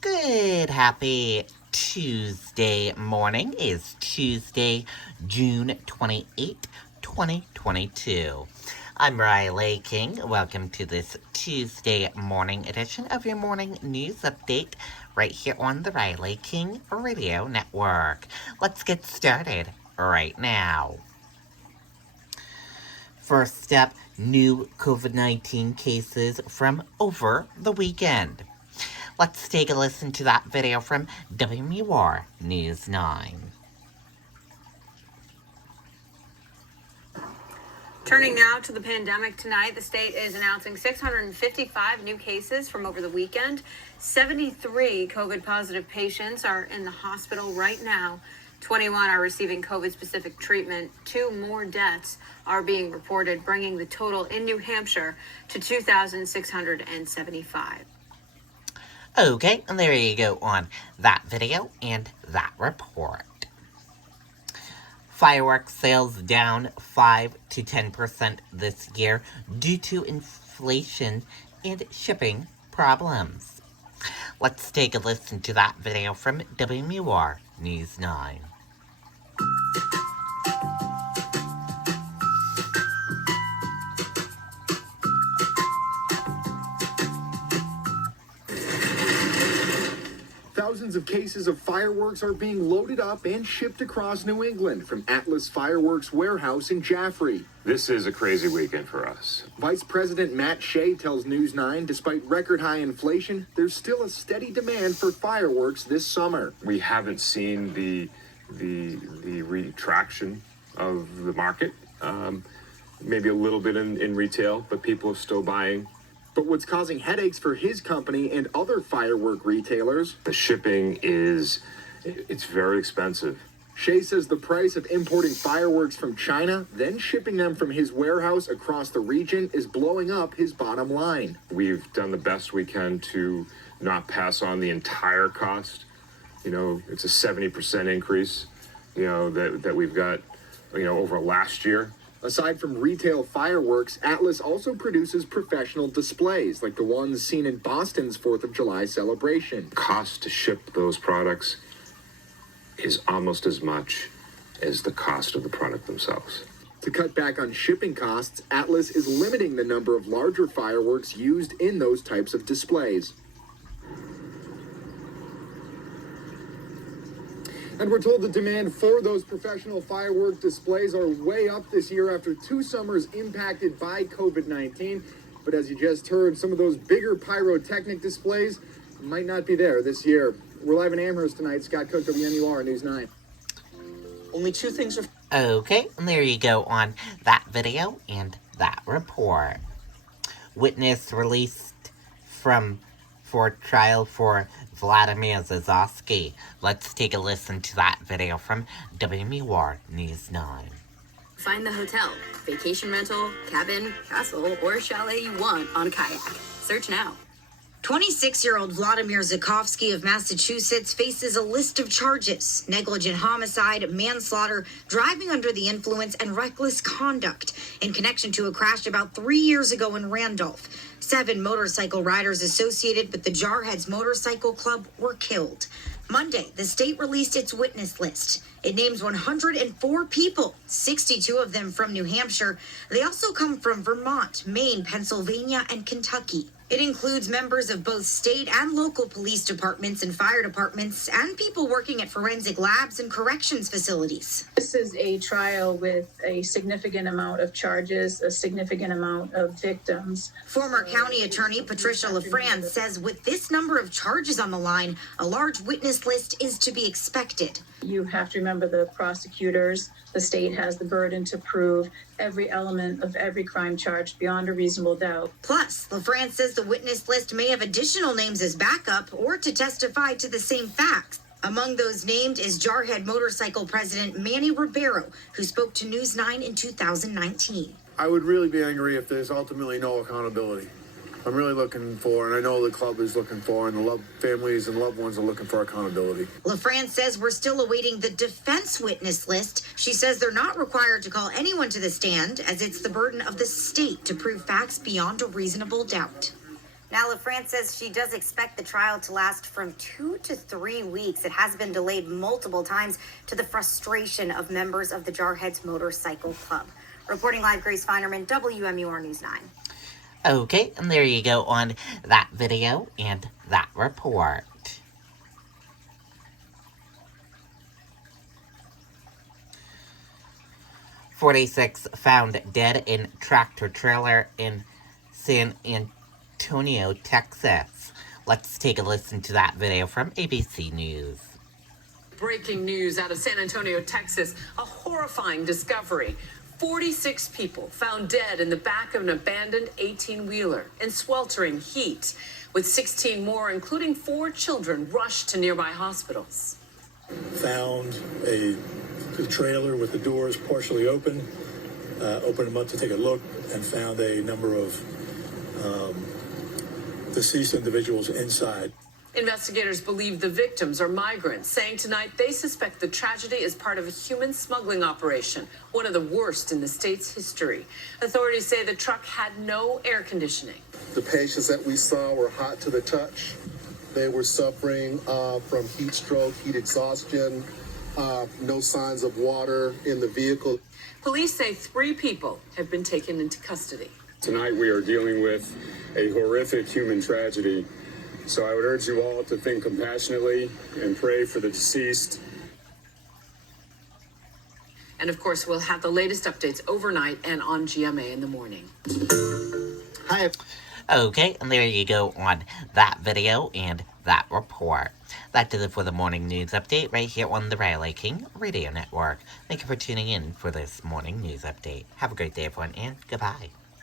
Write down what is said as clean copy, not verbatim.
Good, happy Tuesday morning. Is Tuesday, June 28th, 2022. I'm Riley King. Welcome to this Tuesday morning edition of your morning news update right here on the Riley King Radio Network. Let's get started right now. First up, new COVID-19 cases from over the weekend. Let's take a listen to that video from WMUR News 9. Turning now to the pandemic tonight, the state is announcing 655 new cases from over the weekend. 73 COVID-positive patients are in the hospital right now. 21 are receiving COVID-specific treatment. 2 more deaths are being reported, bringing the total in New Hampshire to 2,675. Okay, and there you go on that video and that report. Fireworks sales down 5 to 10% this year due to inflation and shipping problems. Let's take a listen to that video from WMUR News 9. Thousands of cases of fireworks are being loaded up and shipped across New England from Atlas Fireworks Warehouse in Jaffrey. This is a crazy weekend for us. Vice President Matt Shea tells News 9, despite record high inflation, there's still a steady demand for fireworks this summer. We haven't seen the retraction of the market. Maybe a little bit in retail, but people are still buying. But what's causing headaches for his company and other firework retailers? The shipping it's very expensive. Shea says the price of importing fireworks from China, then shipping them from his warehouse across the region, is blowing up his bottom line. We've done the best we can to not pass on the entire cost. It's a 70% increase, that we've got, over last year. Aside from retail fireworks, Atlas also produces professional displays like the ones seen in Boston's 4th of July celebration. Cost to ship those products is almost as much as the cost of the product themselves. To cut back on shipping costs, Atlas is limiting the number of larger fireworks used in those types of displays. And we're told the demand for those professional firework displays are way up this year after 2 summers impacted by COVID-19. But as you just heard, some of those bigger pyrotechnic displays might not be there this year. We're live in Amherst tonight. Scott Cook, WMUR News 9. Only 2 things are... Okay, and there you go on that video and that report. Witness released for trial for Vladimir Zazovsky. Let's take a listen to that video from WMUR News 9. Find the hotel, vacation rental, cabin, castle, or chalet you want on Kayak. Search now. 26-year-old Vladimir Zazovsky of Massachusetts faces a list of charges: negligent homicide, manslaughter, driving under the influence, and reckless conduct in connection to a crash about 3 years ago in Randolph. 7 motorcycle riders associated with the Jarheads Motorcycle Club were killed. Monday, the state released its witness list. It names 104 people, 62 of them from New Hampshire. They also come from Vermont, Maine, Pennsylvania, and Kentucky. It includes members of both state and local police departments and fire departments, and people working at forensic labs and corrections facilities. This is a trial with a significant amount of charges, a significant amount of victims. Former county attorney Patricia LaFrance says with this number of charges on the line, a large witness list is to be expected. You have to remember the prosecutors. The state has the burden to prove every element of every crime charged beyond a reasonable doubt. Plus, LaFrance says the witness list may have additional names as backup or to testify to the same facts. Among those named is Jarhead Motorcycle President Manny Ribeiro, who spoke to News 9 in 2019. I would really be angry if there's ultimately no accountability. I'm really looking for, and I know the club is looking for, and the families and loved ones are looking for accountability. LaFrance says we're still awaiting the defense witness list. She says they're not required to call anyone to the stand, as it's the burden of the state to prove facts beyond a reasonable doubt. Now, LaFrance says she does expect the trial to last from 2 to 3 weeks. It has been delayed multiple times to the frustration of members of the Jarheads Motorcycle Club. Reporting live, Grace Feinerman, WMUR News 9. Okay, and there you go on that video and that report. "46 found dead in tractor trailer in San Antonio, Texas." Let's take a listen to that video from ABC News. Breaking news out of San Antonio, Texas. A horrifying discovery. 46 people found dead in the back of an abandoned 18-wheeler in sweltering heat, with 16 more, including 4 children, rushed to nearby hospitals. Found a trailer with the doors partially open, opened them up to take a look, and found a number of deceased individuals inside. Investigators believe the victims are migrants, saying tonight they suspect the tragedy is part of a human smuggling operation, one of the worst in the state's history. Authorities say the truck had no air conditioning. The patients that we saw were hot to the touch. They were suffering from heat stroke, heat exhaustion, no signs of water in the vehicle. Police say 3 people have been taken into custody. Tonight we are dealing with a horrific human tragedy. So I would urge you all to think compassionately and pray for the deceased. And of course, we'll have the latest updates overnight and on GMA in the morning. Hi. Okay, and there you go on that video and that report. That does it for the morning news update right here on the Riley King Radio Network. Thank you for tuning in for this morning news update. Have a great day, everyone, and goodbye.